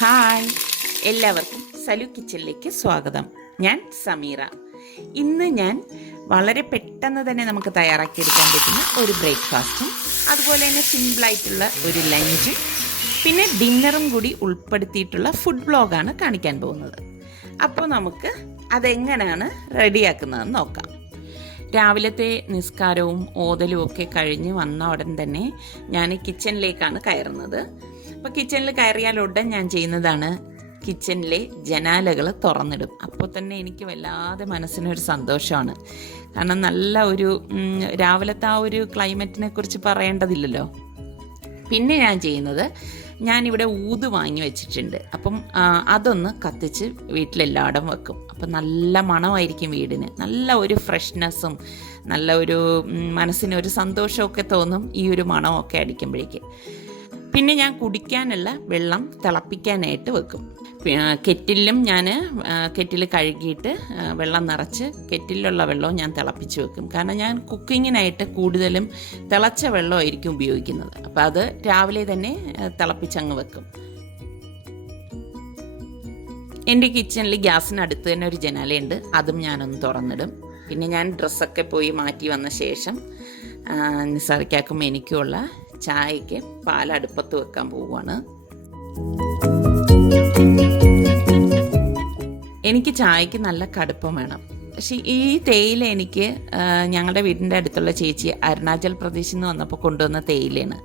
Hi, എല്ലാവർക്കും സലു കിച്ചണിലേക്ക് സ്വാഗതം. ഞാൻ സമീറ. ഇന്ന് ഞാൻ വളരെ പെട്ടെന്ന് തന്നെ നമുക്ക് തയ്യാറാക്കിയെടുക്കാൻ പറ്റുന്ന ഒരു ബ്രേക്ക്ഫാസ്റ്റും അതുപോലെ തന്നെ സിമ്പിളായിട്ടുള്ള ഒരു ലഞ്ചും പിന്നെ ഡിന്നറും കൂടി ഉൾപ്പെടുത്തിയിട്ടുള്ള ഫുഡ് വ്ളോഗാണ് കാണിക്കാൻ പോകുന്നത്. അപ്പോൾ നമുക്ക് അതെങ്ങനെയാണ് റെഡിയാക്കുന്നതെന്ന് നോക്കാം. രാവിലത്തെ നിസ്കാരവും ഓതലും ഒക്കെ കഴിഞ്ഞ് വന്ന ഉടൻ തന്നെ ഞാൻ കിച്ചണിലേക്കാണ് കയറുന്നത്. അപ്പോൾ കിച്ചണിൽ കയറിയാൽ ഉടൻ ഞാൻ ചെയ്യുന്നതാണ് കിച്ചണിലെ ജനാലകൾ തുറന്നിടും. അപ്പോൾ തന്നെ എനിക്ക് വല്ലാതെ മനസ്സിനൊരു സന്തോഷമാണ്. കാരണം നല്ല ഒരു രാവിലത്തെ ആ ഒരു ക്ലൈമറ്റിനെ കുറിച്ച് പറയേണ്ടതില്ലല്ലോ. പിന്നെ ഞാൻ ചെയ്യുന്നത്, ഞാനിവിടെ ഊത് വാങ്ങി വെച്ചിട്ടുണ്ട്. അപ്പം അതൊന്ന് കത്തിച്ച് വീട്ടിലെല്ലായിടം വെക്കും. അപ്പം നല്ല മണമായിരിക്കും വീടിന്. നല്ല ഒരു ഫ്രഷ്നെസ്സും നല്ല ഒരു മനസ്സിനൊരു സന്തോഷമൊക്കെ തോന്നും ഈ ഒരു മണമൊക്കെ അടിക്കുമ്പോഴേക്ക്. പിന്നെ ഞാൻ കുടിക്കാനുള്ള വെള്ളം തിളപ്പിക്കാനായിട്ട് വെക്കും. കെറ്റിലും ഞാൻ കെറ്റിൽ കഴുകിയിട്ട് വെള്ളം നിറച്ച് കെറ്റിലുള്ള വെള്ളവും ഞാൻ തിളപ്പിച്ച് വെക്കും. കാരണം ഞാൻ കുക്കിങ്ങിനായിട്ട് കൂടുതലും തിളച്ച വെള്ളമായിരിക്കും ഉപയോഗിക്കുന്നത്. അപ്പോൾ അത് രാവിലെ തന്നെ തിളപ്പിച്ചങ്ങ് വെക്കും. എൻ്റെ കിച്ചണിൽ ഗ്യാസിനടുത്ത് തന്നെ ഒരു ജനാലയുണ്ട്. അതും ഞാനൊന്ന് തുറന്നിടും. പിന്നെ ഞാൻ ഡ്രസ്സൊക്കെ പോയി മാറ്റി വന്ന ശേഷം നിസാറിക്കാക്കും എനിക്കുമുള്ള ചായക്ക് പാലടുപ്പത്ത് വെക്കാൻ പോവുകയാണ്. എനിക്ക് ചായക്ക് നല്ല കടുപ്പം വേണം. പക്ഷേ ഈ തേയില എനിക്ക് ഞങ്ങളുടെ വീടിൻ്റെ അടുത്തുള്ള ചേച്ചി അരുണാചൽ പ്രദേശിൽ നിന്ന് വന്നപ്പോൾ കൊണ്ടുവന്ന തേയിലയാണ്.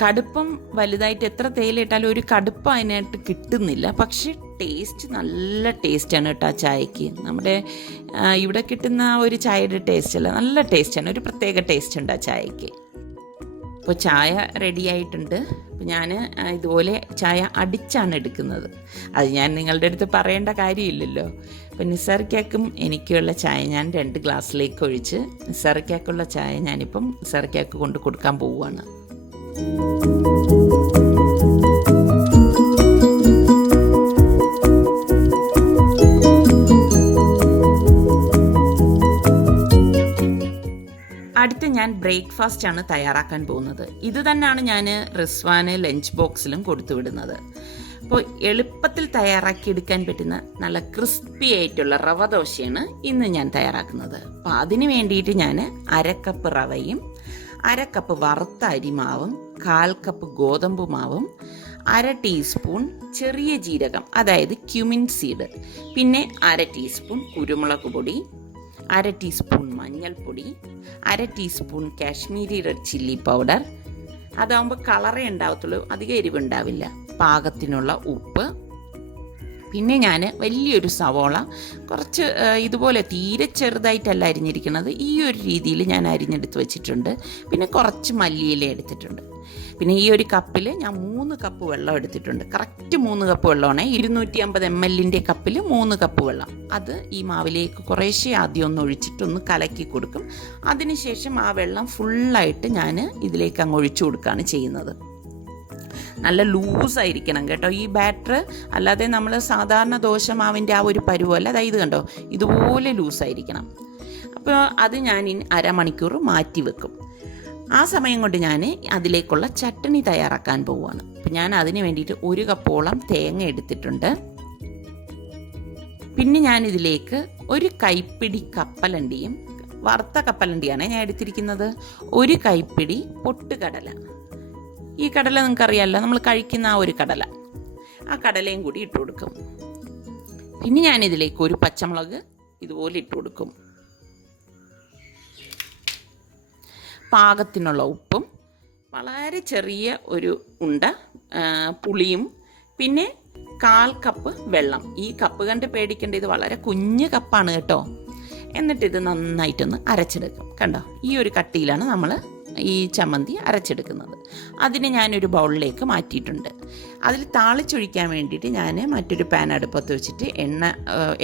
കടുപ്പം വലുതായിട്ട് എത്ര തേയില ഇട്ടാലും ഒരു കടുപ്പം അതിനായിട്ട് കിട്ടുന്നില്ല. പക്ഷേ ടേസ്റ്റ് നല്ല ടേസ്റ്റാണ് കേട്ടോ ആ ചായക്ക്. നമ്മുടെ ഇവിടെ കിട്ടുന്ന ഒരു ചായയുടെ ടേസ്റ്റ് അല്ല, നല്ല ടേസ്റ്റാണ്. ഒരു പ്രത്യേക ടേസ്റ്റ് ഉണ്ട് ആ ചായക്ക്. അപ്പോൾ ചായ റെഡി ആയിട്ടുണ്ട്. അപ്പോൾ ഞാൻ ഇതുപോലെ ചായ അടിച്ചാണ് എടുക്കുന്നത്. അത് ഞാൻ നിങ്ങളുടെ അടുത്ത് പറയേണ്ട കാര്യമില്ലല്ലോ. അപ്പോൾ നിസാറിക്കാക്കും എനിക്കുള്ള ചായ ഞാൻ 2 ഗ്ലാസ്സിലേക്ക് ഒഴിച്ച് നിസാറിക്കാക്കുള്ള ചായ ഞാനിപ്പം നിസാറിക്കാക്ക് കൊണ്ട് കൊടുക്കാൻ പോവുകയാണ്. അടുത്ത് ഞാൻ ബ്രേക്ക്ഫാസ്റ്റാണ് തയ്യാറാക്കാൻ പോകുന്നത്. ഇത് തന്നെയാണ് ഞാൻ റിസ്വാന് ലഞ്ച് ബോക്സിലും കൊടുത്തു വിടുന്നത്. അപ്പോൾ എളുപ്പത്തിൽ തയ്യാറാക്കിയെടുക്കാൻ പറ്റുന്ന നല്ല ക്രിസ്പി ആയിട്ടുള്ള റവ ദോശയാണ് ഇന്ന് ഞാൻ തയ്യാറാക്കുന്നത്. അപ്പോൾ അതിന് വേണ്ടിയിട്ട് ഞാൻ 1/2 കപ്പ് റവയും 1/2 കപ്പ് വറുത്ത അരിമാവും 1/4 കപ്പ് ഗോതമ്പ് മാവും 1/2 ടീസ്പൂൺ ചെറിയ ജീരകം, അതായത് ക്യുമിൻ സീഡ്, പിന്നെ 1/2 ടീസ്പൂൺ കുരുമുളക് പൊടി, 1/2 ടീസ്പൂൺ മഞ്ഞൾപ്പൊടി, 1/2 teaspoon Kashmiri red chilli powder. അതാകുമ്പോൾ കളറേ ഉണ്ടാവത്തുള്ളൂ, അധികം എരിവുണ്ടാവില്ല. പാകത്തിനുള്ള ഉപ്പ്. പിന്നെ ഞാൻ വലിയൊരു സവോള കുറച്ച് ഇതുപോലെ തീരെ ചെറുതായിട്ടല്ല അരിഞ്ഞിരിക്കുന്നത്, ഈ ഒരു രീതിയിൽ ഞാൻ അരിഞ്ഞെടുത്ത് വെച്ചിട്ടുണ്ട്. പിന്നെ കുറച്ച് മല്ലിയില എടുത്തിട്ടുണ്ട്. പിന്നെ ഈ ഒരു കപ്പിൽ ഞാൻ 3 കപ്പ് വെള്ളം എടുത്തിട്ടുണ്ട്. കറക്റ്റ് 3 കപ്പ് വെള്ളമാണ്. 250 ml കപ്പിൽ 3 കപ്പ് വെള്ളം. അത് ഈ മാവിലേക്ക് കുറേശ്ശെ ആദ്യം ഒന്ന് ഒഴിച്ചിട്ടൊന്ന് കലക്കി കൊടുക്കും. അതിനുശേഷം ആ വെള്ളം ഫുള്ളായിട്ട് ഞാൻ ഇതിലേക്ക് അങ്ങ് ഒഴിച്ചു കൊടുക്കുകയാണ് ചെയ്യുന്നത്. നല്ല ലൂസായിരിക്കണം കേട്ടോ ഈ ബാറ്റർ. അല്ലാതെ നമ്മൾ സാധാരണ ദോശമാവിൻ്റെ ആ ഒരു പരുവല്ല. അതായത് കണ്ടോ, ഇതുപോലെ ലൂസായിരിക്കണം. അപ്പോൾ അത് ഞാൻ 1/2 മണിക്കൂർ മാറ്റി വെക്കും. ആ സമയം കൊണ്ട് ഞാൻ അതിലേക്കുള്ള ചട്ടണി തയ്യാറാക്കാൻ പോവുകയാണ്. അപ്പം ഞാൻ അതിന് വേണ്ടിയിട്ട് 1 കപ്പോളം തേങ്ങ എടുത്തിട്ടുണ്ട്. പിന്നെ ഞാൻ ഇതിലേക്ക് 1 കൈപ്പിടി കപ്പലണ്ടിയും, വറുത്ത കപ്പലണ്ടിയാണ് ഞാൻ എടുത്തിരിക്കുന്നത്, 1 കൈപ്പിടി പൊട്ടുകടല. ഈ കടല നിങ്ങൾക്കറിയാമല്ലോ, നമ്മൾ കഴിക്കുന്ന ആ ഒരു കടല, ആ കടലയും കൂടി ഇട്ട് കൊടുക്കും. പിന്നെ ഞാനിതിലേക്ക് 1 പച്ചമുളക് ഇതുപോലെ ഇട്ട് കൊടുക്കും. പാകത്തിനുള്ള ഉപ്പും, വളരെ ചെറിയ ഒരു ഉണ്ട പുളിയും, പിന്നെ 1/4 കപ്പ് വെള്ളം. ഈ കപ്പ് കണ്ട് പേടിക്കേണ്ട, ഇത് വളരെ കുഞ്ഞു കപ്പാണ് കേട്ടോ. എന്നിട്ടിത് നന്നായിട്ടൊന്ന് അരച്ചെടുക്കും. കണ്ടോ, ഈ ഒരു കട്ടിയിലാണ് നമ്മൾ ഈ ചമ്മന്തി അരച്ചെടുക്കുന്നത്. അതിന് ഞാനൊരു ബൗളിലേക്ക് മാറ്റിയിട്ടുണ്ട്. അതിൽ താളിച്ചൊഴിക്കാൻ വേണ്ടിയിട്ട് ഞാൻ മറ്റൊരു പാൻ അടുപ്പത്ത് വെച്ചിട്ട് എണ്ണ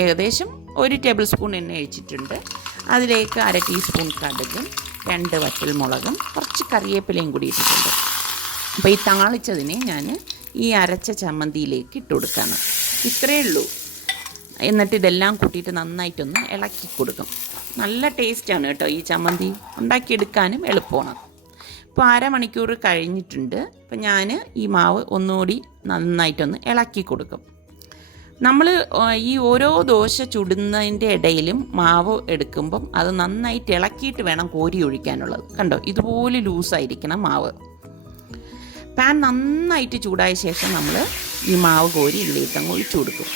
ഏകദേശം 1 ടേബിൾ സ്പൂൺ എണ്ണ ഒഴിച്ചിട്ടുണ്ട്. അതിലേക്ക് 1/2 ടീസ്പൂൺ കടുകും 2 വറ്റൽമുളകും കുറച്ച് കറിവേപ്പിലയും കൂടി ഇട്ടിട്ടുണ്ട്. അപ്പോൾ ഈ താളിച്ചതിനെ ഞാൻ ഈ അരച്ച ചമ്മന്തിയിലേക്ക് ഇട്ട് കൊടുക്കുകയാണ്. ഇത്രയേ ഉള്ളൂ. എന്നിട്ട് ഇതെല്ലാം കൂട്ടിയിട്ട് നന്നായിട്ടൊന്ന് ഇളക്കി കൊടുക്കും. നല്ല ടേസ്റ്റാണ് കേട്ടോ ഈ ചമ്മന്തി. ഉണ്ടാക്കിയെടുക്കാനും എളുപ്പമാണ്. ഇപ്പോൾ അരമണിക്കൂർ കഴിഞ്ഞിട്ടുണ്ട്. അപ്പോൾ ഞാൻ ഈ മാവ് ഒന്നുകൂടി നന്നായിട്ടൊന്ന് ഇളക്കി കൊടുക്കും. നമ്മൾ ഈ ഓരോ ദോശ ചുടുന്നതിൻ്റെ ഇടയിലും മാവ് എടുക്കുമ്പം അത് നന്നായിട്ട് ഇളക്കിയിട്ട് വേണം കോരി ഒഴിക്കാനുള്ളത്. കണ്ടോ, ഇതുപോലെ ലൂസായിരിക്കണം മാവ്. പാൻ നന്നായിട്ട് ചൂടായ ശേഷം നമ്മൾ ഈ മാവ് കോരി ഇതിലേക്ക് അങ്ങ് ഒഴിച്ചു കൊടുക്കും.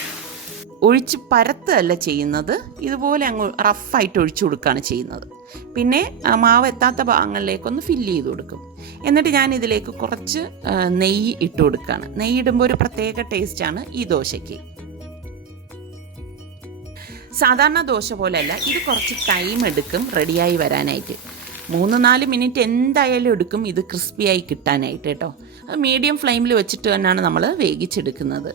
ഒഴിച്ച് പരത്തല്ല ചെയ്യുന്നത്, ഇതുപോലെ അങ്ങ് റഫായിട്ട് ഒഴിച്ചു കൊടുക്കുകയാണ് ചെയ്യുന്നത്. പിന്നെ മാവ് എത്താത്ത ഭാഗങ്ങളിലേക്കൊന്ന് ഫില്ല് ചെയ്ത് കൊടുക്കും. എന്നിട്ട് ഞാൻ ഇതിലേക്ക് കുറച്ച് നെയ്യ് ഇട്ട് കൊടുക്കുകയാണ്. നെയ്യ് ഇടുമ്പോൾ ഒരു പ്രത്യേക ടേസ്റ്റാണ് ഈ ദോശയ്ക്ക്. സാധാരണ ദോശ പോലെയല്ല, ഇത് കുറച്ച് ടൈം എടുക്കും റെഡിയായി വരാനായിട്ട്. 3-4 മിനിറ്റ് എന്തായാലും എടുക്കും ഇത് ക്രിസ്പിയായി കിട്ടാനായിട്ട് കേട്ടോ. അത് മീഡിയം ഫ്ലെയിമിൽ വെച്ചിട്ട് തന്നെയാണ് നമ്മൾ വേവിച്ചെടുക്കുന്നത്.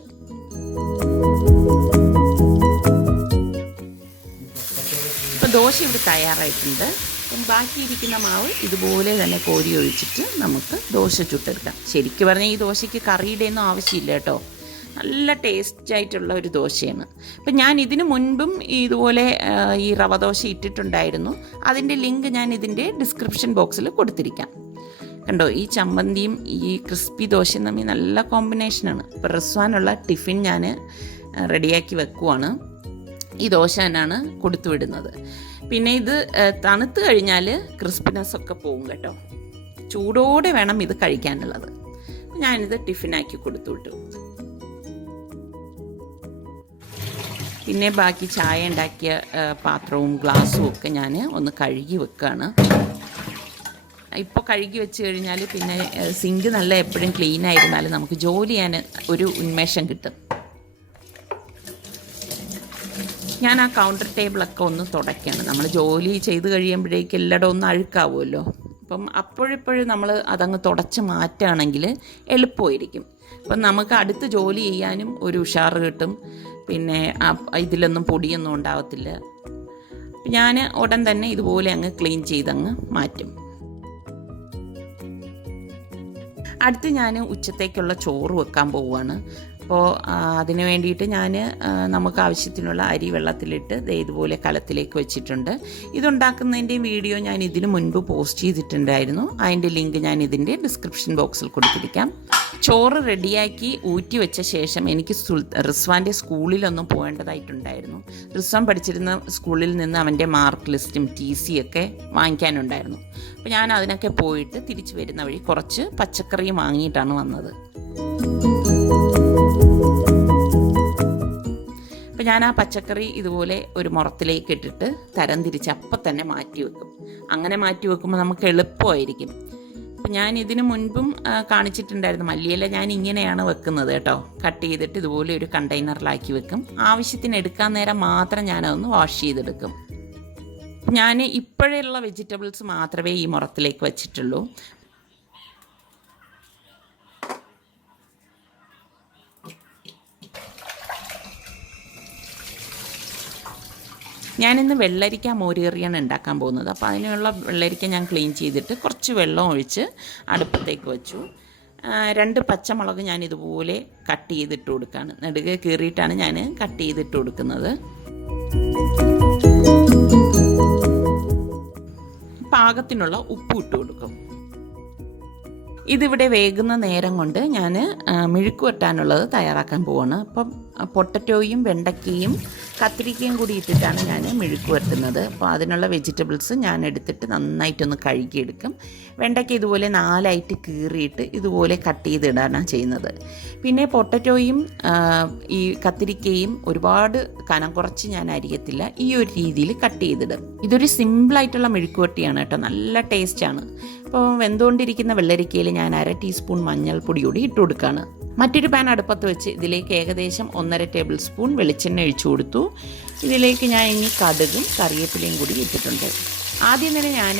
ഇപ്പോൾ ദോശ ഇവിടെ തയ്യാറായിട്ടുണ്ട്. അപ്പം ബാക്കിയിരിക്കുന്ന മാവ് ഇതുപോലെ തന്നെ കോരി ഒഴിച്ചിട്ട് നമുക്ക് ദോശ ചുട്ടെടുക്കാം. ശരിക്കും പറഞ്ഞാൽ ഈ ദോശയ്ക്ക് കറിയുടെ ഒന്നും ആവശ്യമില്ല കേട്ടോ. നല്ല ടേസ്റ്റായിട്ടുള്ള ഒരു ദോശയാണ്. അപ്പം ഞാൻ ഇതിനു മുൻപും ഇതുപോലെ ഈ റവ ദോശ ഇട്ടിട്ടുണ്ടായിരുന്നു. അതിൻ്റെ ലിങ്ക് ഞാൻ ഇതിൻ്റെ ഡിസ്ക്രിപ്ഷൻ ബോക്സിൽ കൊടുത്തിരിക്കാം. കണ്ടോ, ഈ ചമ്മന്തിയും ഈ ക്രിസ്പി ദോശയും തമ്മിൽ നല്ല കോമ്പിനേഷനാണ്. ഇപ്പോൾ റിസ്വാനുള്ള ടിഫിൻ ഞാൻ റെഡിയാക്കി വെക്കുവാണ്. ഈ ദോശ തന്നെയാണ് കൊടുത്തു വിടുന്നത്. പിന്നെ ഇത് തണുത്ത് കഴിഞ്ഞാൽ ക്രിസ്പിനെസ്സൊക്കെ പോകും കേട്ടോ. ചൂടോടെ വേണം ഇത് കഴിക്കാനുള്ളത്. ഞാനിത് ടിഫിനാക്കി കൊടുത്തു വിട്ടു. പിന്നെ ബാക്കി ചായ ഉണ്ടാക്കിയ പാത്രവും ഗ്ലാസ്സും ഒക്കെ ഞാൻ ഒന്ന് കഴുകി വെക്കുകയാണ്. ഇപ്പോൾ കഴുകി വെച്ച് കഴിഞ്ഞാൽ പിന്നെ സിങ്ക് നല്ല എപ്പോഴും ക്ലീൻ ആയിരുന്നാലും നമുക്ക് ജോലി ചെയ്യാൻ ഒരു ഉന്മേഷം കിട്ടും. ഞാൻ ആ കൗണ്ടർ ടേബിളൊക്കെ ഒന്ന് തുടയ്ക്കുകയാണ്. നമ്മൾ ജോലി ചെയ്ത് കഴിയുമ്പോഴേക്ക് എല്ലായിടവും ഒന്ന് അഴുക്കാവുമല്ലോ. അപ്പം അപ്പോഴിപ്പോഴും നമ്മൾ അതങ്ങ് തുടച്ച് മാറ്റുകയാണെങ്കിൽ എളുപ്പമായിരിക്കും. അപ്പം നമുക്ക് അടുത്ത് ജോലി ചെയ്യാനും ഒരു ഉഷാറ് കിട്ടും. പിന്നെ ഇതിലൊന്നും പൊടിയൊന്നും ഉണ്ടാവത്തില്ല. ഞാൻ ഉടൻ തന്നെ ഇതുപോലെ അങ്ങ് ക്ലീൻ ചെയ്തങ്ങ് മാറ്റും. അടുത്ത് ഞാൻ ഉച്ചത്തേക്കുള്ള ചോറ് വെക്കാൻ പോവുകയാണ്. അപ്പോൾ അതിന് വേണ്ടിയിട്ട് ഞാൻ നമുക്ക് ആവശ്യത്തിനുള്ള അരി വെള്ളത്തിലിട്ട് ഇതുപോലെ കലത്തിലേക്ക് വെച്ചിട്ടുണ്ട്. ഇതുണ്ടാക്കുന്നതിൻ്റെ വീഡിയോ ഞാൻ ഇതിന് മുൻപ് പോസ്റ്റ് ചെയ്തിട്ടുണ്ടായിരുന്നു. അതിൻ്റെ ലിങ്ക് ഞാൻ ഇതിൻ്റെ ഡിസ്ക്രിപ്ഷൻ ബോക്സിൽ കൊടുത്തിരിക്കാം. ചോറ് റെഡിയാക്കി ഊറ്റി വെച്ച ശേഷം എനിക്ക് റിസ്വാൻ്റെ സ്കൂളിലൊന്നും പോകേണ്ടതായിട്ടുണ്ടായിരുന്നു. റിസ്വാൻ പഠിച്ചിരുന്ന സ്കൂളിൽ നിന്ന് അവൻ്റെ മാർക്ക് ലിസ്റ്റും TC ഒക്കെ വാങ്ങിക്കാനുണ്ടായിരുന്നു. അപ്പോൾ ഞാൻ അതിനൊക്കെ പോയിട്ട് തിരിച്ചു വരുന്ന വഴി കുറച്ച് പച്ചക്കറി വാങ്ങിയിട്ടാണ് വന്നത്. അപ്പോൾ ഞാൻ ആ പച്ചക്കറി ഇതുപോലെ ഒരു മുറത്തിലേക്ക് ഇട്ടിട്ട് തരം തിരിച്ച് അപ്പം തന്നെ മാറ്റി വെക്കും. അങ്ങനെ മാറ്റി വെക്കുമ്പോൾ നമുക്ക് എളുപ്പമായിരിക്കും. അപ്പം ഞാൻ ഇതിനു മുൻപും കാണിച്ചിട്ടുണ്ടായിരുന്നു. മല്ലിയില ഞാൻ ഇങ്ങനെയാണ് വെക്കുന്നത് കേട്ടോ. കട്ട് ചെയ്തിട്ട് ഇതുപോലെ ഒരു കണ്ടെയ്നറിലാക്കി വെക്കും. ആവശ്യത്തിന് എടുക്കാൻ നേരം മാത്രം ഞാനതൊന്ന് വാഷ് ചെയ്തെടുക്കും. ഞാൻ ഇപ്പോഴുള്ള വെജിറ്റബിൾസ് മാത്രമേ ഈ മുറത്തിലേക്ക് വെച്ചിട്ടുള്ളൂ. ഞാനിന്ന് വെള്ളരിക്ക മോര് കറിയാണ് ഉണ്ടാക്കാൻ പോകുന്നത്. അപ്പോൾ അതിനുള്ള വെള്ളരിക്ക ഞാൻ ക്ലീൻ ചെയ്തിട്ട് കുറച്ച് വെള്ളം ഒഴിച്ച് അടുപ്പത്തേക്ക് വെച്ചു. 2 പച്ചമുളക് ഞാൻ ഇതുപോലെ കട്ട് ചെയ്തിട്ട് കൊടുക്കുകയാണ്. നെടുകെ കീറിയിട്ടാണ് ഞാൻ കട്ട് ചെയ്തിട്ട് കൊടുക്കുന്നത്. പാകത്തിനുള്ള ഉപ്പ് ഇട്ട് കൊടുക്കും. ഇതിവിടെ വേകുന്ന നേരം കൊണ്ട് ഞാൻ മെഴുക്ക് വരട്ടാനുള്ളത് തയ്യാറാക്കാൻ പോവാണ്. അപ്പം പൊട്ടറ്റോയും വെണ്ടയ്ക്കയും കത്തിരിക്കയും കൂടി ഇട്ടിട്ടാണ് ഞാൻ മെഴുക്ക് വരട്ടുന്നത്. അപ്പോൾ അതിനുള്ള വെജിറ്റബിൾസ് ഞാൻ എടുത്തിട്ട് നന്നായിട്ടൊന്ന് കഴുകിയെടുക്കും. വെണ്ടയ്ക്ക ഇതുപോലെ 4ആയിട്ട് കീറിയിട്ട് ഇതുപോലെ കട്ട് ചെയ്തിടാനാണ് ചെയ്യുന്നത്. പിന്നെ പൊട്ടറ്റോയും ഈ കത്തിരിക്കയും ഒരുപാട് കനം കുറച്ച് ഞാൻ അരിയത്തില്ല, ഈ ഒരു രീതിയിൽ കട്ട് ചെയ്തിടും. ഇതൊരു സിമ്പിളായിട്ടുള്ള മെഴുക്ക് വരട്ടിയാണ് കേട്ടോ, നല്ല ടേസ്റ്റാണ്. അപ്പോൾ വെന്തുകൊണ്ടിരിക്കുന്ന വെള്ളരിക്കയിൽ ഞാൻ 1/2 ടീസ്പൂൺ മഞ്ഞൾപ്പൊടി കൂടി ഇട്ട് കൊടുക്കുകയാണ്. മറ്റൊരു പാൻ അടുപ്പത്ത് വെച്ച് ഇതിലേക്ക് ഏകദേശം 1.5 ടേബിൾ സ്പൂൺ വെളിച്ചെണ്ണ ഒഴിച്ചു കൊടുത്തു. ഇതിലേക്ക് ഞാൻ ഇനി കടുകും കറിവേപ്പിലയും കൂടി ഇട്ടിട്ടുണ്ട്. ആദ്യം തന്നെ ഞാൻ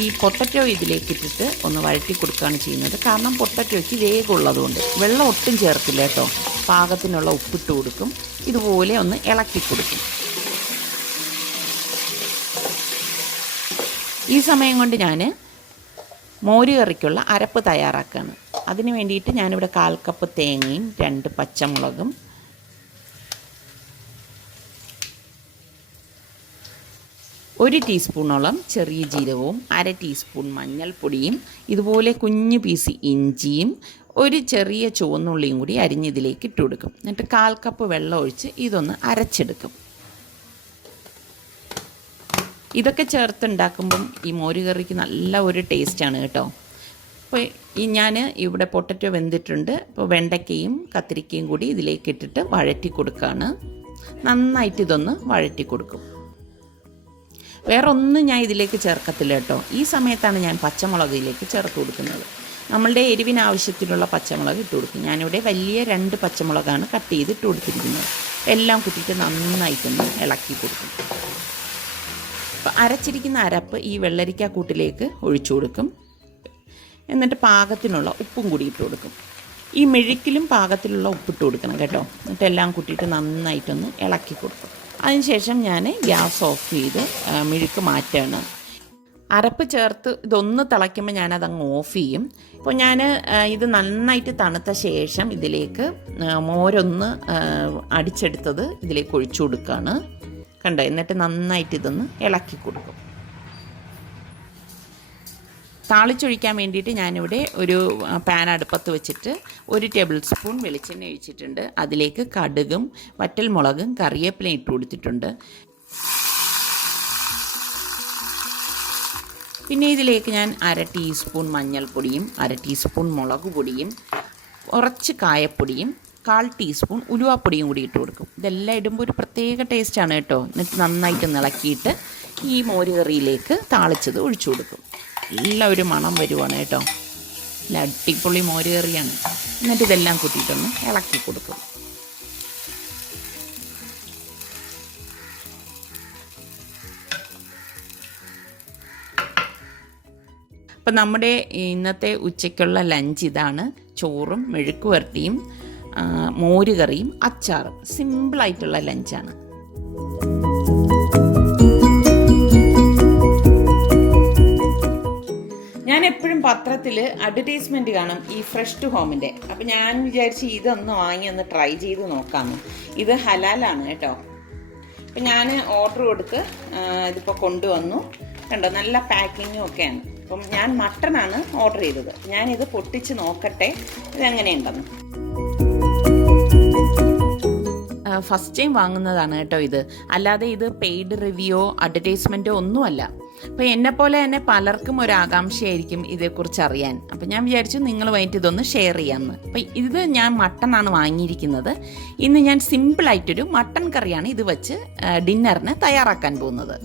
ഈ പൊട്ടറ്റോ ഇതിലേക്ക് ഇട്ടിട്ട് ഒന്ന് വഴറ്റി കൊടുക്കുകയാണ് ചെയ്യുന്നത്. കാരണം പൊട്ടറ്റോയ്ക്ക് വേഗമുള്ളതുകൊണ്ട് വെള്ളം ഒട്ടും ചേർത്തില്ല കേട്ടോ. പാകത്തിനുള്ള ഉപ്പിട്ട് കൊടുക്കും. ഇതുപോലെ ഒന്ന് ഇളക്കി കൊടുക്കും. ഈ സമയം കൊണ്ട് ഞാൻ മോര് കറിക്കുള്ള അരപ്പ് തയ്യാറാക്കുകയാണ്. അതിന് വേണ്ടിയിട്ട് ഞാനിവിടെ 1/4 കപ്പ് തേങ്ങയും 2 പച്ചമുളകും 1 ടീസ്പൂണോളം ചെറിയ ജീരകവും 1/2 ടീസ്പൂൺ മഞ്ഞൾപ്പൊടിയും ഇതുപോലെ കുഞ്ഞു പീസ് ഇഞ്ചിയും ഒരു ചെറിയ ചുവന്നുള്ളിയും കൂടി അരിഞ്ഞതിലേക്ക് ഇട്ട് കൊടുക്കും. എന്നിട്ട് 1/4 കപ്പ് വെള്ളം ഒഴിച്ച് ഇതൊന്ന് അരച്ചെടുക്കും. ഇതൊക്കെ ചേർത്തുണ്ടാക്കുമ്പം ഈ മോര് കറിക്ക് നല്ല ഒരു ടേസ്റ്റാണ് കേട്ടോ. അപ്പോൾ ഞാൻ ഇവിടെ പൊട്ടറ്റോ വെന്തിട്ടുണ്ട്. അപ്പോൾ വെണ്ടയ്ക്കയും കത്തിരിക്കയും കൂടി ഇതിലേക്ക് ഇട്ടിട്ട് വഴറ്റി കൊടുക്കുകയാണ്. നന്നായിട്ട് ഇതൊന്ന് വഴറ്റി കൊടുക്കും. വേറെ ഒന്നും ഞാൻ ഇതിലേക്ക് ചേർക്കത്തില്ല കേട്ടോ. ഈ സമയത്താണ് ഞാൻ പച്ചമുളക് ഇതിലേക്ക് ചേർത്ത് കൊടുക്കുന്നത്. നമ്മളുടെ എരിവിന് ആവശ്യത്തിലുള്ള പച്ചമുളക് ഇട്ട് കൊടുക്കും. ഞാനിവിടെ വലിയ 2 പച്ചമുളകാണ് കട്ട് ചെയ്ത് ഇട്ട് കൊടുത്തിരിക്കുന്നത്. എല്ലാം കൂട്ടിയിട്ട് നന്നായിട്ടൊന്ന് ഇളക്കി കൊടുക്കും. അപ്പോൾ അരച്ചിരിക്കുന്ന അരപ്പ് ഈ വെള്ളരിക്ക കൂട്ടിലേക്ക് ഒഴിച്ചു കൊടുക്കും. എന്നിട്ട് പാകത്തിനുള്ള ഉപ്പും കൂടി ഇട്ട് കൊടുക്കും. ഈ മെഴുക്കിലും പാകത്തിലുള്ള ഉപ്പിട്ട് കൊടുക്കണം കേട്ടോ. എന്നിട്ട് എല്ലാം കൂട്ടിയിട്ട് നന്നായിട്ടൊന്ന് ഇളക്കി കൊടുക്കും. അതിനുശേഷം ഞാൻ ഗ്യാസ് ഓഫ് ചെയ്ത് മെഴുക്ക് മാറ്റുകയാണ്. അരപ്പ് ചേർത്ത് ഇതൊന്ന് തിളയ്ക്കുമ്പോൾ ഞാനതങ്ങ് ഓഫ് ചെയ്യും. അപ്പോൾ ഞാൻ ഇത് നന്നായിട്ട് തണുത്ത ശേഷം ഇതിലേക്ക് മോരൊന്ന് അടിച്ചെടുത്തത് ഇതിലേക്ക് ഒഴിച്ചു കൊടുക്കുകയാണ്. കണ്ടോ? എന്നിട്ട് നന്നായിട്ട് ഇതൊന്ന് ഇളക്കി കൊടുക്കും. താളിച്ചൊഴിക്കാൻ വേണ്ടിയിട്ട് ഞാനിവിടെ ഒരു പാൻ അടുപ്പത്ത് വെച്ചിട്ട് 1 ടേബിൾ സ്പൂൺ വെളിച്ചെണ്ണ ഒഴിച്ചിട്ടുണ്ട്. അതിലേക്ക് കടുകും വറ്റൽമുളകും കറിവേപ്പിലയും ഇട്ട് കൊടുത്തിട്ടുണ്ട്. പിന്നെ ഇതിലേക്ക് ഞാൻ 1/2 ടീസ്പൂൺ മഞ്ഞൾപ്പൊടിയും 1/2 ടീസ്പൂൺ മുളക് പൊടിയും കുറച്ച് കായപ്പൊടിയും 1/4 ടീസ്പൂൺ ഉലുവാപ്പൊടിയും കൂടി ഇട്ട് കൊടുക്കും. ഇതെല്ലാം ഇടുമ്പോൾ ഒരു പ്രത്യേക ടേസ്റ്റാണ് കേട്ടോ. എന്നിട്ട് നന്നായിട്ട് ഇളക്കിയിട്ട് ഈ മോര് കറിയിലേക്ക് താളിച്ചത് ഒഴിച്ചു കൊടുക്കും. നല്ല ഒരു മണം വരുവാണ് കേട്ടോ. നല്ല അടിപൊളി മോര് കറിയാണ്. എന്നിട്ട് ഇതെല്ലാം കൂട്ടിയിട്ടൊന്ന് ഇളക്കി കൊടുക്കും. അപ്പം നമ്മുടെ ഇന്നത്തെ ഉച്ചയ്ക്കുള്ള ലഞ്ച് ഇതാണ്. ചോറും മെഴുക്ക് വരട്ടിയും മോര് കറിയും അച്ചാറും. സിമ്പിളായിട്ടുള്ള ലഞ്ചാണ്. ഞാൻ എപ്പോഴും പത്രത്തിൽ അഡ്വർടൈസ്മെൻറ്റ് കാണും ഈ ഫ്രഷ് ടു ഹോമിൻ്റെ. അപ്പോൾ ഞാൻ വിചാരിച്ച് ഇതൊന്ന് വാങ്ങി ഒന്ന് ട്രൈ ചെയ്ത് നോക്കാമെന്ന്. ഇത് ഹലാലാണ് കേട്ടോ. അപ്പം ഞാൻ ഓർഡർ കൊടുത്ത് ഇതിപ്പോൾ കൊണ്ടുവന്നു. കണ്ടോ? നല്ല പാക്കിങ്ങും ഒക്കെയാണ്. അപ്പം ഞാൻ മട്ടനാണ് ഓർഡർ ചെയ്തത്. ഞാനിത് പൊട്ടിച്ച് നോക്കട്ടെ ഇതെങ്ങനെയുണ്ടെന്ന്. ഫസ്റ്റ് ടൈം വാങ്ങുന്നതാണ് കേട്ടോ ഇത്. അല്ലാതെ ഇത് പെയ്ഡ് റിവ്യൂയോ അഡ്വർടൈസ്മെൻറ്റോ ഒന്നുമല്ല. അപ്പോൾ എന്നെപ്പോലെ തന്നെ പലർക്കും ഒരു ആകാംക്ഷയായിരിക്കും ഇതേക്കുറിച്ച് അറിയാൻ. അപ്പോൾ ഞാൻ വിചാരിച്ചു നിങ്ങളുമായിട്ട് ഇതൊന്ന് ഷെയർ ചെയ്യാമെന്ന്. അപ്പോൾ ഇത് ഞാൻ മട്ടനാണ് വാങ്ങിയിരിക്കുന്നത്. ഇന്ന് ഞാൻ സിമ്പിളായിട്ടൊരു മട്ടൻ കറിയാണ് ഇത് വെച്ച് ഡിന്നറിന് തയ്യാറാക്കാൻ പോകുന്നത്.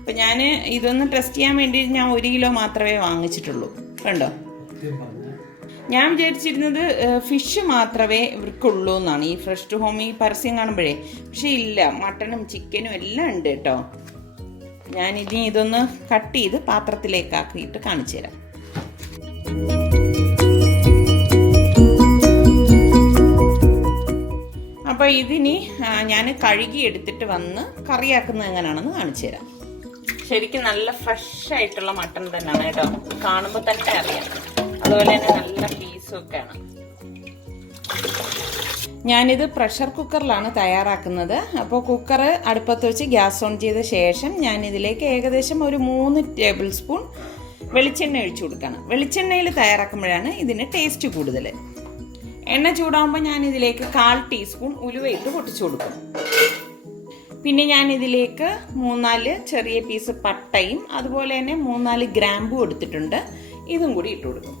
അപ്പം ഞാൻ ഇതൊന്ന് ടെസ്റ്റ് ചെയ്യാൻ വേണ്ടി ഞാൻ 1 കിലോ മാത്രമേ വാങ്ങിച്ചിട്ടുള്ളൂ. കണ്ടോ? ഞാൻ വിചാരിച്ചിരുന്നത് ഫിഷ് മാത്രമേ ഇവർക്കുള്ളൂ എന്നാണ്, ഈ ഫ്രഷ് ടു ഹോം ഈ പരസ്യം കാണുമ്പോഴേ. പക്ഷേ ഇല്ല, മട്ടനും ചിക്കനും എല്ലാം ഉണ്ട് കേട്ടോ. ഞാനിനി ഇതൊന്ന് കട്ട് ചെയ്ത് പാത്രത്തിലേക്കാക്കിയിട്ട് കാണിച്ചു തരാം. അപ്പോൾ ഇതിനി ഞാൻ കഴുകി എടുത്തിട്ട് വന്ന് കറിയാക്കുന്നത് എങ്ങനെയാണെന്ന് കാണിച്ചു തരാം. ശരിക്കും നല്ല ഫ്രഷ് ആയിട്ടുള്ള മട്ടൺ തന്നെയാണ് കേട്ടോ. കാണുമ്പോൾ തന്നെ അറിയാം. അതുപോലെ തന്നെ നല്ല പീസും ഒക്കെയാണ്. ഞാനിത് പ്രഷർ കുക്കറിലാണ് തയ്യാറാക്കുന്നത്. അപ്പോൾ കുക്കർ അടുപ്പത്ത് വെച്ച് ഗ്യാസ് ഓൺ ചെയ്ത ശേഷം ഞാനിതിലേക്ക് ഏകദേശം ഒരു 3 ടേബിൾ സ്പൂൺ വെളിച്ചെണ്ണ ഒഴിച്ചു കൊടുക്കണം. വെളിച്ചെണ്ണയിൽ തയ്യാറാക്കുമ്പോഴാണ് ഇതിന് ടേസ്റ്റ് കൂടുതൽ. എണ്ണ ചൂടാകുമ്പോൾ ഞാനിതിലേക്ക് 1/4 ടീസ്പൂൺ ഉലുവയിട്ട് പൊട്ടിച്ചു കൊടുക്കും. പിന്നെ ഞാനിതിലേക്ക് 3-4 ചെറിയ പീസ് പട്ടയും അതുപോലെ തന്നെ 3-4 ഗ്രാമ്പും എടുത്തിട്ടുണ്ട്. ഇതും കൂടി ഇട്ട് കൊടുക്കും.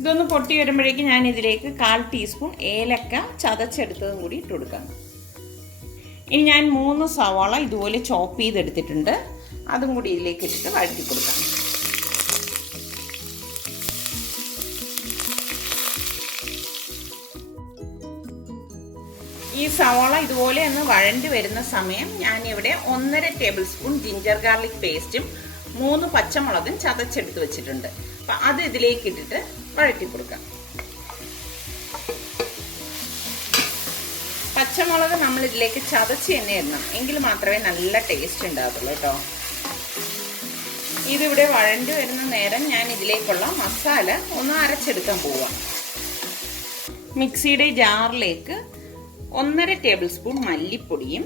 ഇതൊന്ന് പൊട്ടി വരുമ്പോഴേക്കും ഞാൻ ഇതിലേക്ക് 1/4 ടീസ്പൂൺ ഏലക്ക ചതച്ചെടുത്തതും കൂടി ഇട്ട് കൊടുക്കാം. ഇനി ഞാൻ 3 സവാള ഇതുപോലെ ചോപ്പ് ചെയ്തെടുത്തിട്ടുണ്ട്. അതും കൂടി ഇതിലേക്ക് ഇട്ടിട്ട് വഴറ്റി കൊടുക്കാം. ഈ സവാള ഇതുപോലെ ഒന്ന് വഴണ്ടി വരുന്ന സമയം ഞാനിവിടെ 1.5 ടേബിൾ സ്പൂൺ ജിഞ്ചർ ഗാർലിക് പേസ്റ്റും 3 പച്ചമുളകും ചതച്ചെടുത്ത് വെച്ചിട്ടുണ്ട്. അപ്പം അത് ഇതിലേക്ക് ഇട്ടിട്ട് വഴറ്റി കൊടുക്കാം. പച്ചമുളക് നമ്മൾ ഇതിലേക്ക് ചതച്ച് തന്നെ ഇടണം, എങ്കിൽ മാത്രമേ നല്ല ടേസ്റ്റ് ഉണ്ടാവുള്ളൂ കേട്ടോ. ഇതിവിടെ വഴണ്ടി വരുന്ന നേരം ഞാൻ ഇതിലേക്കുള്ള മസാല ഒന്ന് അരച്ചെടുക്കാൻ പോവാം. മിക്സിയുടെ ജാറിലേക്ക് 1.5 ടേബിൾ സ്പൂൺ മല്ലിപ്പൊടിയും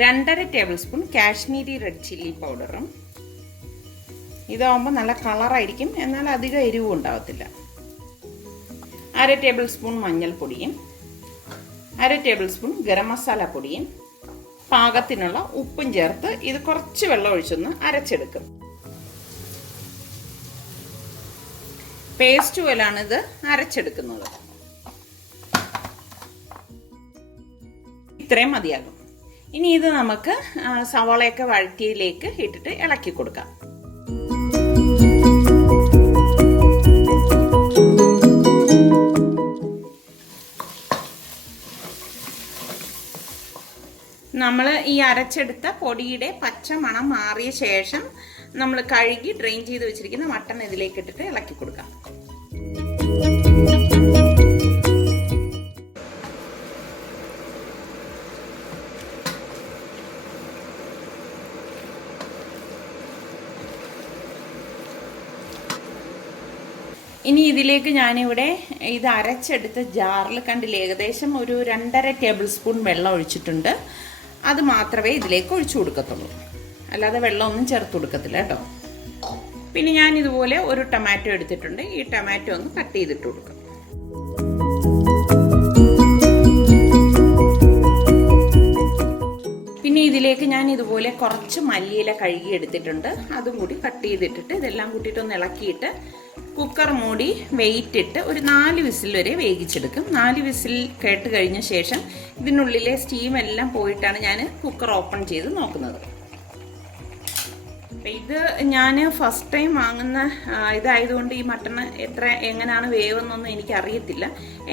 2.5 table spoon Kashmiri red chilli പൗഡറും, ഇതാവുമ്പോൾ നല്ല കളറായിരിക്കും, എന്നാൽ അധികം എരിവും ഉണ്ടാവത്തില്ല. 1/2 ടേബിൾ സ്പൂൺ മഞ്ഞൾപ്പൊടിയും 1/2 ടേബിൾ സ്പൂൺ ഗരം മസാല പൊടിയും പാകത്തിനുള്ള ഉപ്പും ചേർത്ത് ഇത് കുറച്ച് വെള്ളം ഒഴിച്ചൊന്ന് അരച്ചെടുക്കും. പേസ്റ്റ് പോലാണ് ഇത് അരച്ചെടുക്കുന്നത്. ഇത്രയും മതിയാകും. ഇനി ഇത് നമുക്ക് സവാളയൊക്കെ വഴറ്റിയിലേക്ക് ഇട്ടിട്ട് ഇളക്കി കൊടുക്കാം. നമ്മൾ ഈ അരച്ചെടുത്ത പൊടിയുടെ പച്ച മണം മാറിയ ശേഷം നമ്മൾ കഴുകി ഡ്രെയിൻ ചെയ്ത് വെച്ചിരിക്കുന്ന മട്ടൺ ഇതിലേക്ക് ഇട്ടിട്ട് ഇളക്കി കൊടുക്കാം. ഇനി ഇതിലേക്ക് ഞാനിവിടെ ഇത് അരച്ചെടുത്ത ജാറിൽ കണ്ടില്ലേ, ഏകദേശം ഒരു 2.5 ടേബിൾ സ്പൂൺ വെള്ളം ഒഴിച്ചിട്ടുണ്ട്. അത് മാത്രമേ ഇതിലേക്ക് ഒഴിച്ചു കൊടുക്കത്തുള്ളൂ, അല്ലാതെ വെള്ളമൊന്നും ചേർത്ത് കൊടുക്കത്തില്ല കേട്ടോ. പിന്നെ ഞാൻ ഇതുപോലെ ഒരു ടൊമാറ്റോ എടുത്തിട്ടുണ്ട്. ഈ ടൊമാറ്റോ ഒന്ന് കട്ട് ചെയ്തിട്ട് കൊടുക്കാം. പിന്നെ ഇതിലേക്ക് ഞാൻ ഇതുപോലെ കുറച്ച് മല്ലിയില കഴുകി എടുത്തിട്ടുണ്ട്. അതും കൂടി കട്ട് ചെയ്തിട്ടിട്ട് ഇതെല്ലാം കൂട്ടിയിട്ടൊന്ന് ഇളക്കിയിട്ട് കുക്കർ മൂടി വെയിറ്റ് ഇട്ട് ഒരു 4 വിസിൽ വരെ വേവിച്ചെടുക്കും. 4 വിസിൽ കേട്ട് കഴിഞ്ഞ ശേഷം ഇതിനുള്ളിലെ സ്റ്റീം എല്ലാം പോയിട്ടാണ് ഞാൻ കുക്കർ ഓപ്പൺ ചെയ്ത് നോക്കുന്നത്. ഇത് ഞാൻ ഫസ്റ്റ് ടൈം വാങ്ങുന്ന ഇതായതുകൊണ്ട് ഈ മട്ടൺ എങ്ങനെയാണ് വേവെന്നൊന്നും എനിക്കറിയത്തില്ല.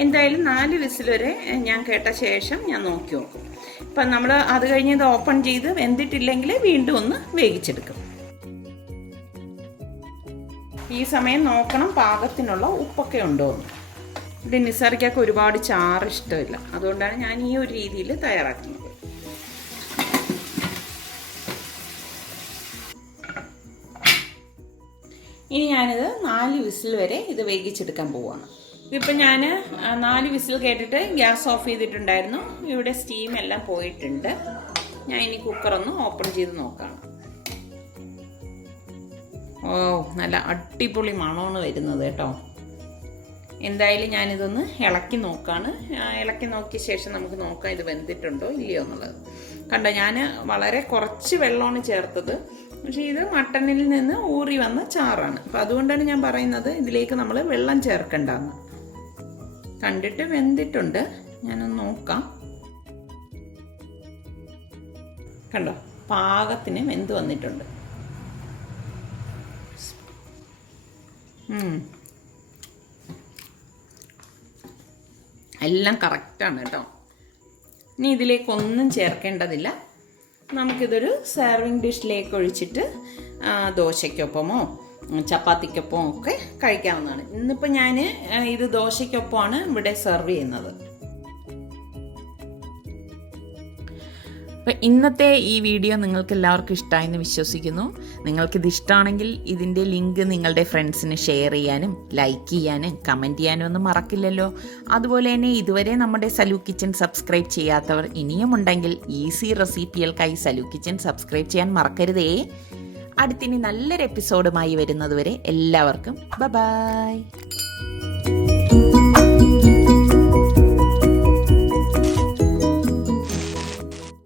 എന്തായാലും 4 വിസിൽ വരെ ഞാൻ കേട്ട ശേഷം ഞാൻ നോക്കി നോക്കും. ഇപ്പം നമ്മൾ അത് കഴിഞ്ഞ് ഇത് ഓപ്പൺ ചെയ്ത് വെന്തിട്ടില്ലെങ്കിൽ വീണ്ടും ഒന്ന് വേവിച്ചെടുക്കും. ഈ സമയം നോക്കണം പാകത്തിനുള്ള ഉപ്പൊക്കെ ഉണ്ടോ എന്ന്. ഇവിടെ നിസാറിക്കൊക്കെ ഒരുപാട് ചാറ് ഇഷ്ടമില്ല, അതുകൊണ്ടാണ് ഞാൻ ഈ ഒരു രീതിയിൽ തയ്യാറാക്കുന്നത്. ഇനി ഞാനിത് 4 വിസിൽ വരെ ഇത് വേവിച്ചെടുക്കാൻ പോവുകയാണ്. ഇതിപ്പോൾ ഞാൻ 4 വിസിൽ കേട്ടിട്ട് ഗ്യാസ് ഓഫ് ചെയ്തിട്ടുണ്ടായിരുന്നു. ഇവിടെ സ്റ്റീം എല്ലാം പോയിട്ടുണ്ട്. ഞാൻ ഇനി കുക്കറൊന്ന് ഓപ്പൺ ചെയ്ത് നോക്കാം. ഓ, നല്ല അടിപൊളി മണമാണ് വരുന്നത് കേട്ടോ. എന്തായാലും ഞാനിതൊന്ന് ഇളക്കി നോക്കാണ്. ഇളക്കി നോക്കിയ ശേഷം നമുക്ക് നോക്കാം ഇത് വെന്തിട്ടുണ്ടോ ഇല്ലയോ എന്നുള്ളത്. കണ്ടോ, ഞാൻ വളരെ കുറച്ച് വെള്ളമാണ് ചേർത്തത്, പക്ഷേ ഇത് മട്ടണിൽ നിന്ന് ഊറി വന്ന ചാറാണ്. അപ്പം അതുകൊണ്ടാണ് ഞാൻ പറയുന്നത് ഇതിലേക്ക് നമ്മൾ വെള്ളം ചേർക്കണ്ടെന്ന്. കണ്ടിട്ട് വെന്തിട്ടുണ്ട്, ഞാനൊന്ന് നോക്കാം. കണ്ടോ, പാകത്തിന് വെന്ത് വന്നിട്ടുണ്ട്. എല്ലാം കറക്റ്റാണ് കേട്ടോ. ഇനി ഇതിലേക്കൊന്നും ചേർക്കേണ്ടതില്ല. നമുക്കിതൊരു സെർവിങ് ഡിഷിലേക്ക് ഒഴിച്ചിട്ട് ദോശയ്ക്കൊപ്പമോ ചപ്പാത്തിക്കൊപ്പമോ ഒക്കെ കഴിക്കാവുന്നതാണ്. ഇന്നിപ്പോൾ ഞാൻ ഇത് ദോശയ്ക്കൊപ്പമാണ് ഇവിടെ സെർവ് ചെയ്യുന്നത്. അപ്പോൾ ഇന്നത്തെ ഈ വീഡിയോ നിങ്ങൾക്ക് എല്ലാവർക്കും ഇഷ്ടമായെന്ന് വിശ്വസിക്കുന്നു. നിങ്ങൾക്കിത് ഇഷ്ടമാണെങ്കിൽ ഇതിൻ്റെ ലിങ്ക് നിങ്ങളുടെ ഫ്രണ്ട്സിന് ഷെയർ ചെയ്യാനും ലൈക്ക് ചെയ്യാനും കമൻറ്റ് ചെയ്യാനും ഒന്നും മറക്കില്ലല്ലോ. അതുപോലെ തന്നെ ഇതുവരെ നമ്മുടെ സലു കിച്ചൻ സബ്സ്ക്രൈബ് ചെയ്യാത്തവർ ഇനിയും ഉണ്ടെങ്കിൽ ഈസി റെസിപ്പികൾക്കായി സലു കിച്ചൻ സബ്സ്ക്രൈബ് ചെയ്യാൻ മറക്കരുതേ. അടുത്തിനി നല്ലൊരു എപ്പിസോഡുമായി വരുന്നതുവരെ എല്ലാവർക്കും ബൈ.